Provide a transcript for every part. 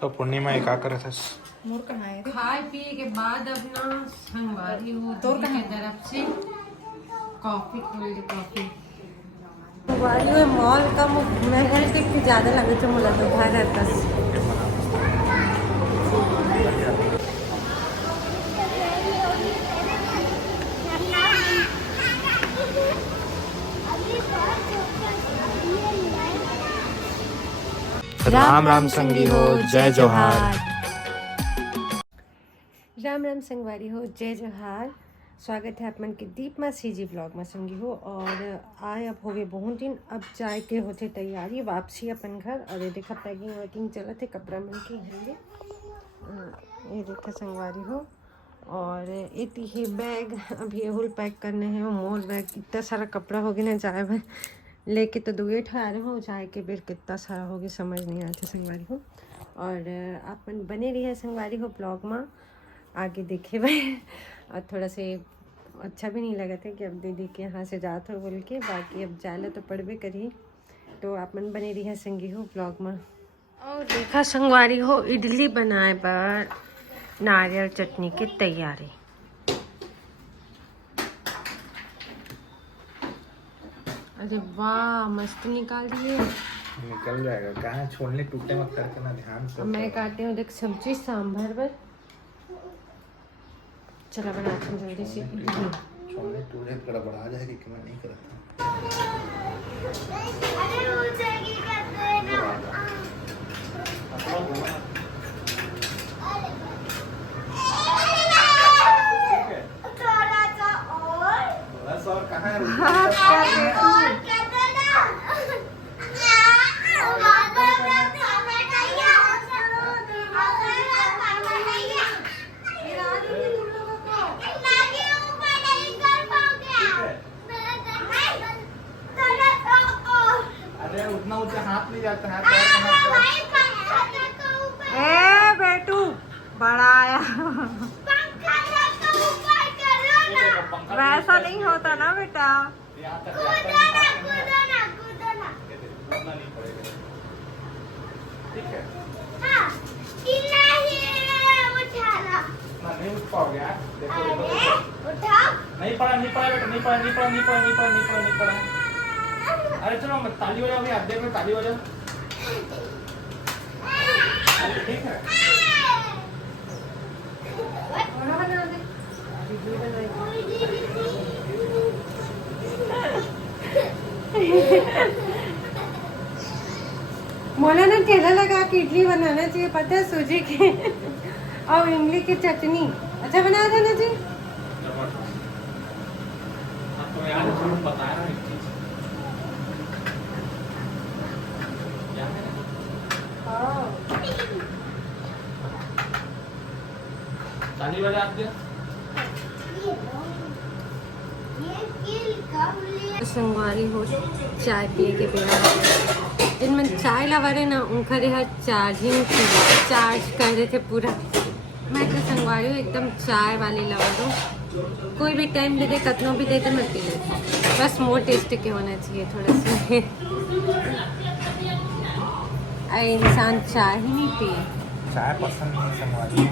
तो पूर्णिमा एक आकर मोर कहाँ है? खाए पिए के बाद अपना संगवारी हो तोर के तरफ से कॉफी कोल्ड कॉफी संगवारी हो मॉल का महल देख के ज्यादा लगे तो मुला तो घर रहता राम राम संगी हो, जय जोहार। राम राम संगवारी हो, जय जोहार। स्वागत है आप मन के दीपमा सीजी ब्लॉग में संगी हो। और आए अब हो गए बहुत दिन, अब जाए के होते तैयारी वापसी अपन घर। और ये देखा पैकिंग वैकिंग चलत है कपड़ा मन के हेंगे। ये देखा संगवारी हो। और इतनी ही बैग अभी एहुल पैक करने हैं। मोर बैग इतना सारा कपड़ा हो गया ना, जाए भाई लेके तो दुए ठा रहे हो, जाए के बेर कितना सारा हो गया समझ नहीं आते संगवारी हो। और अपन बने रही है संगवारी हो ब्लॉग में, आगे देखे भाई। और थोड़ा से अच्छा भी नहीं लगा था कि अब दीदी के यहाँ से जात हो बोल के, बाकी अब जाना तो पड़बे करी। तो अपन बने रही है संगी हो ब्लॉग में। और देखा संगवारी हो, इडली बनाए पर नारियल चटनी की तैयारी। अरे वाह, मस्त निकाल दिए। निकल जाएगा, कहाँ छोड़ने टूटे मत करके ना, ध्यान से। मैं काटे हूँ देख सब्जी सांभर पर। चला बनाते हैं जल्दी से इडली। छोड़ने टूटे गड़बड़ा जाएगी कि मैं नहीं करता। और कहाँ अरे उतना ऊंचा हाथ नहीं जाता है। ए बेटू बड़ा आया। वैसा नहीं होता ना बेटा। नहीं उठ पाओगे यार। नहीं पड़ा नहीं पड़ा। अरे चलो मैं ताली बजाओगे, आप देख लो ताली बजाओ। ठीक है। मोला ना ठेला लगा के इडली बनाना चाहिए, पता है, सूजी की और इमली की चटनी। अच्छा बनाया था ना जी। तो यार जरूर बताया ना एक चीज। ताली बजा दिया। संगवारी हो, चाय पिए के बेरा इनमें चाय लगा रहे ना, उनका रहा चार्जिंग चार्ज कर रहे थे पूरा। मैं तो संगवारी हो एकदम चाय वाली लगा दूँ, कोई भी टाइम दे दे, कतनों भी दे दे, मैं पी लेती। बस मोर टेस्ट के होना चाहिए थोड़ा सा। अरे इंसान चाय ही नहीं पिए। चाय पसंद नहीं संगवारी है।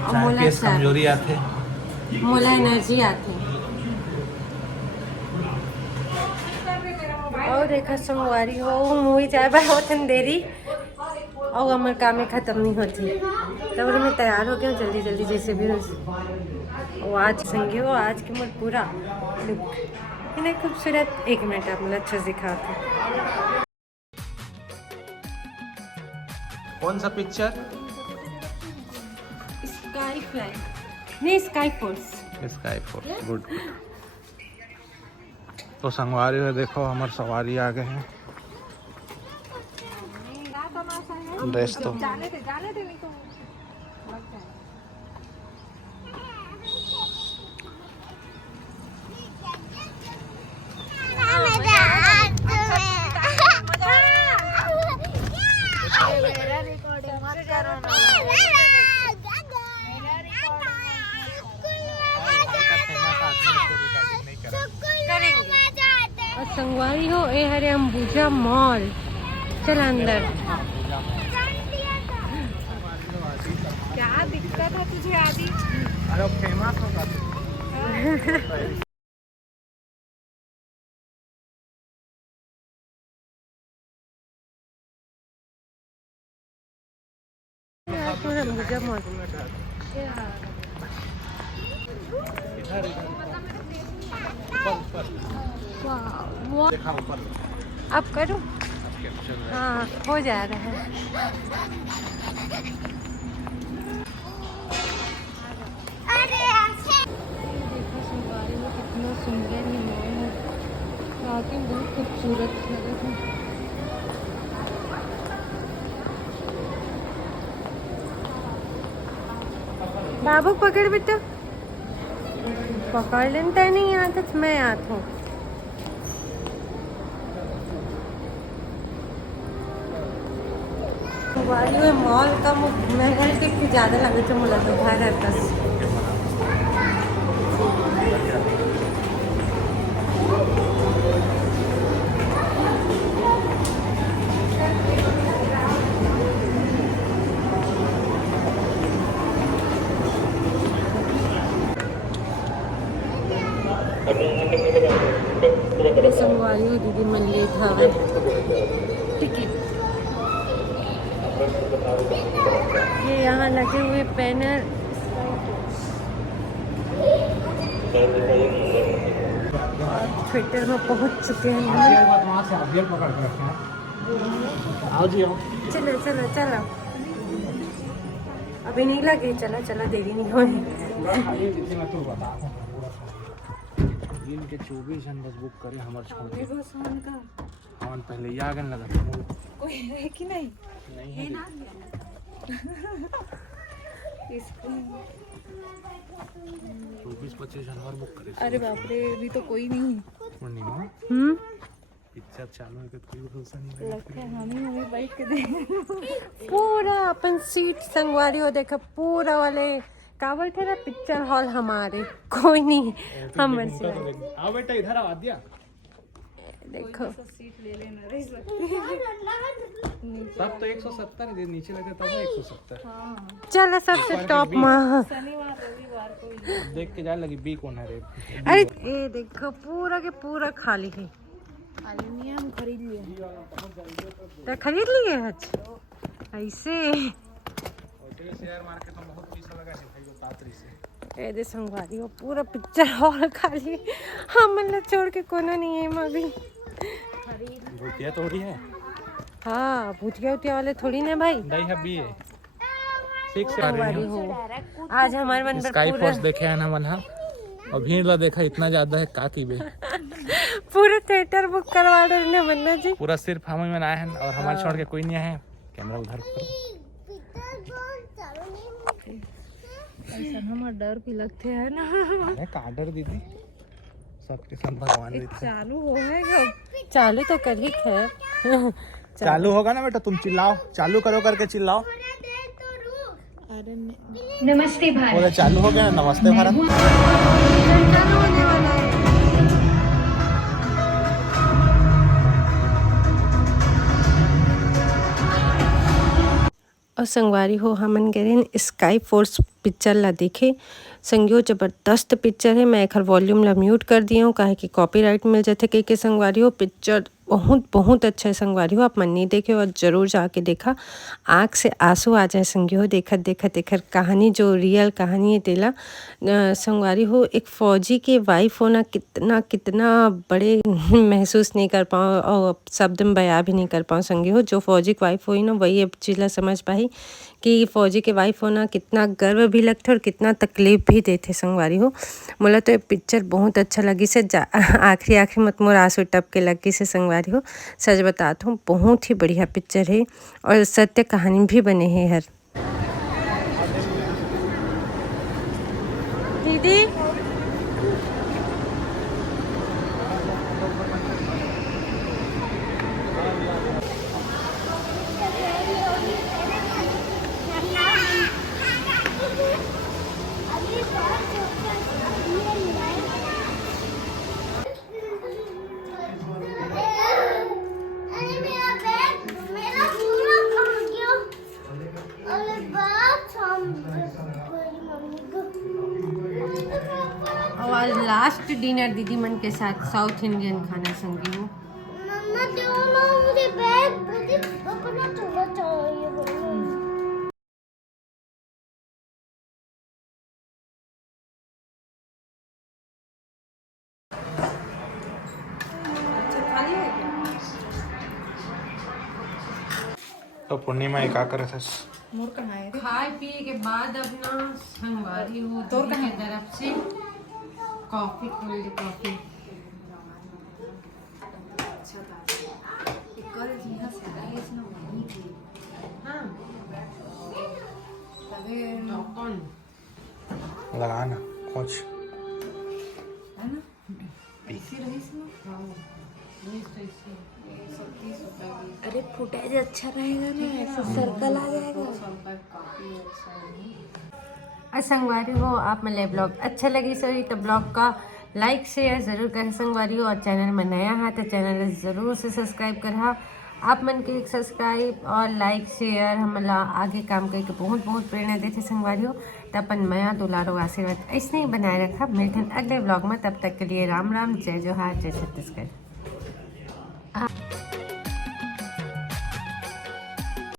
और चाय मोला पे कमजोरी आते, मोला एनर्जी आती। और देखा संगवारी हो, मूवी चाय बहुत अंधेरी और हमारे काम में ख़त्म नहीं होती। तब मैं तैयार हो गया जल्दी जल्दी जैसे भी। वो आज संगी हो, आज की मुझे पूरा लुक इन्हें खूबसूरत। एक मिनट आप मुझे अच्छा दिखाते। कौन सा पिक्चर? स्काई फ्लाई नहीं, sky force. Sky force, good. तो संगवारी में देखो हमारे सवारी आ गए हैं। ड्रेस तो जाने दे नहीं तो संगवारी हो, ए हरे अंबुजा मॉल। चल अंदर। रहा था तुझे आदि। अरे फेमस होगा पूरा मुझे मौसम अब करूँ। हाँ हो जा रहा है। देखो सवारी में कितना सुंदर है मॉल है, वाकई बहुत खूबसूरत लगा था। बाबू पकड़ बेटा, पकड़ लेता नहीं आता तो मैं आता हूँ। वाली में मॉल का महंगा टिकट ज़्यादा लगे थे मुझे तो भारत बस। संगवारी हो दीदी मन ले था टिकट। ये यहाँ लगे हुए बैनर थिएटर में पहुँच चुके हैं। वहाँ से आगे पकड़ के रखे हैं। आओ जी आओ। चलो चलो चलो, अभी नहीं लगे, चलो चलो देरी नहीं होगी। तो बता दिन के 24 जन बस बुक करे हमारे छोड़ के। हम पहले ही आगे लगा कोई है कि नहीं? नहीं है ना इसको 24-25 जन और बुक करे। अरे बाप रे, अभी तो कोई नहीं। पिक्चर चालू है तो कोई भरोसा नहीं लगता है हम ही बैठ के देख पूरा अपन सीट संगवारी हो देखा पूरा वाले कावल थे ना पिक्चर हॉल हमारे कोई नहीं हम से। आओ बेटा इधर आ दिया देखो सीट ले लेना तब तो 170 है, नीचे लगे तब 170। चलो सबसे टॉप में शनिवार रविवार को देख के जाने लगी बी कौन है रे। अरे ये देखो पूरा के पूरा खाली है। एल्युमिनियम खरीद लिया तो खरीद लिए अच्छा ऐसे। शेयर मार्केट में बहुत पैसा लगा है भाई, वो पात्री से ये दे संगवारी हो पूरा पिक्चर हॉल खाली। हम मतलब छोड़ के कोनो नहीं है अभी। भूतिया तो हो रही है। हाँ भूतिया उतिया वाले थोड़ी ना भाई। नहीं है बी है 6 से आ रही है। आज हमारे मन पर स्काई पूरा फोर्स देखे है ना मन हा और भीड़ ला देखा इतना ज्यादा है का की बे। पूरे थिएटर बुक करवा रहे हैं बन्ना जी। पूरा सिर्फ हम ही आए हैं और हमारे छोड़ के कोई नहीं आए हैं। कैमरा उधर करो। ऐसा हमारा डर भी लगते है ना। अरे का डर दीदी, सबके सब भगवान देते हैं। चालू हो है चालू तो कर ही है। चालू होगा ना बेटा, तुम चिल्लाओ, चालू करो करके चिल्लाओ। नमस्ते भारत। बोले चालू हो गया। नमस्ते भारत। चालू होने वाला है। और संगवारी हो हमन गए स्काई फोर्स पिक्चर ला देखे। संगियो जबरदस्त पिक्चर है। मैं एक हर वॉल्यूम ला म्यूट कर दिया हूँ काहे कि कॉपीराइट मिल जाते कई के। संगवारी हो पिक्चर बहुत बहुत अच्छा है। संगवारी हो आप मन नहीं देखे और ज़रूर जाके देखा, आँख से आंसू आ जाए। संगी हो देखत देखत देखत कहानी जो रियल कहानी है तेला। संगवारी हो एक फ़ौजी के वाइफ होना कितना कितना बड़े महसूस नहीं कर पाऊँ और शब्द में बयां भी नहीं कर पाऊँ। संगी हो जो फ़ौजी की वाइफ हुई ना वही अब चीज़ समझ पाई कि फ़ौजी के वाइफ होना कितना गर्व भी लगता और कितना तकलीफ़ भी देते। संगवारी हो मोला तो ये पिक्चर बहुत अच्छा लगी से आखिरी मत मोर आंसू टप के लगी से। संगवारी हो सच बताता हूँ बहुत ही बढ़िया पिक्चर है और सत्य कहानी भी बने हैं। हर दीदी लास्ट डिनर दीदी मन के साथ साउथ इंडियन खाना संगी हो। मम्मा दो ना मुझे बैग मुझे अपना थोड़ा चाहिए। तो पूर्णिमा का करे थे? खाए पिए के बाद अब ना संगवारी हो दीदी के तरफ से कॉफी कोल्ड कॉफी। हाँ तो कौन लगा ना कुछ अरे फुटेज अच्छा रहेगा ना, ऐसे सर्कल आ जाएगा। और संगवारी हो आप मेरे ब्लॉग अच्छा लगी सही तो ब्लॉग का लाइक शेयर ज़रूर करें संगवारी हो। और चैनल में नया है तो चैनल ज़रूर से सब्सक्राइब करा। आप मन के एक सब्सक्राइब और लाइक शेयर हमला आगे काम करके बहुत बहुत प्रेरणा देते संगवारी हो। तो अपन मया दुलारो आशीर्वाद ऐसे ही बनाए रखा। मिलते हैं अगले ब्लॉग में, तब तक के लिए राम राम, जय जोहार, जय छत्तीसगढ़।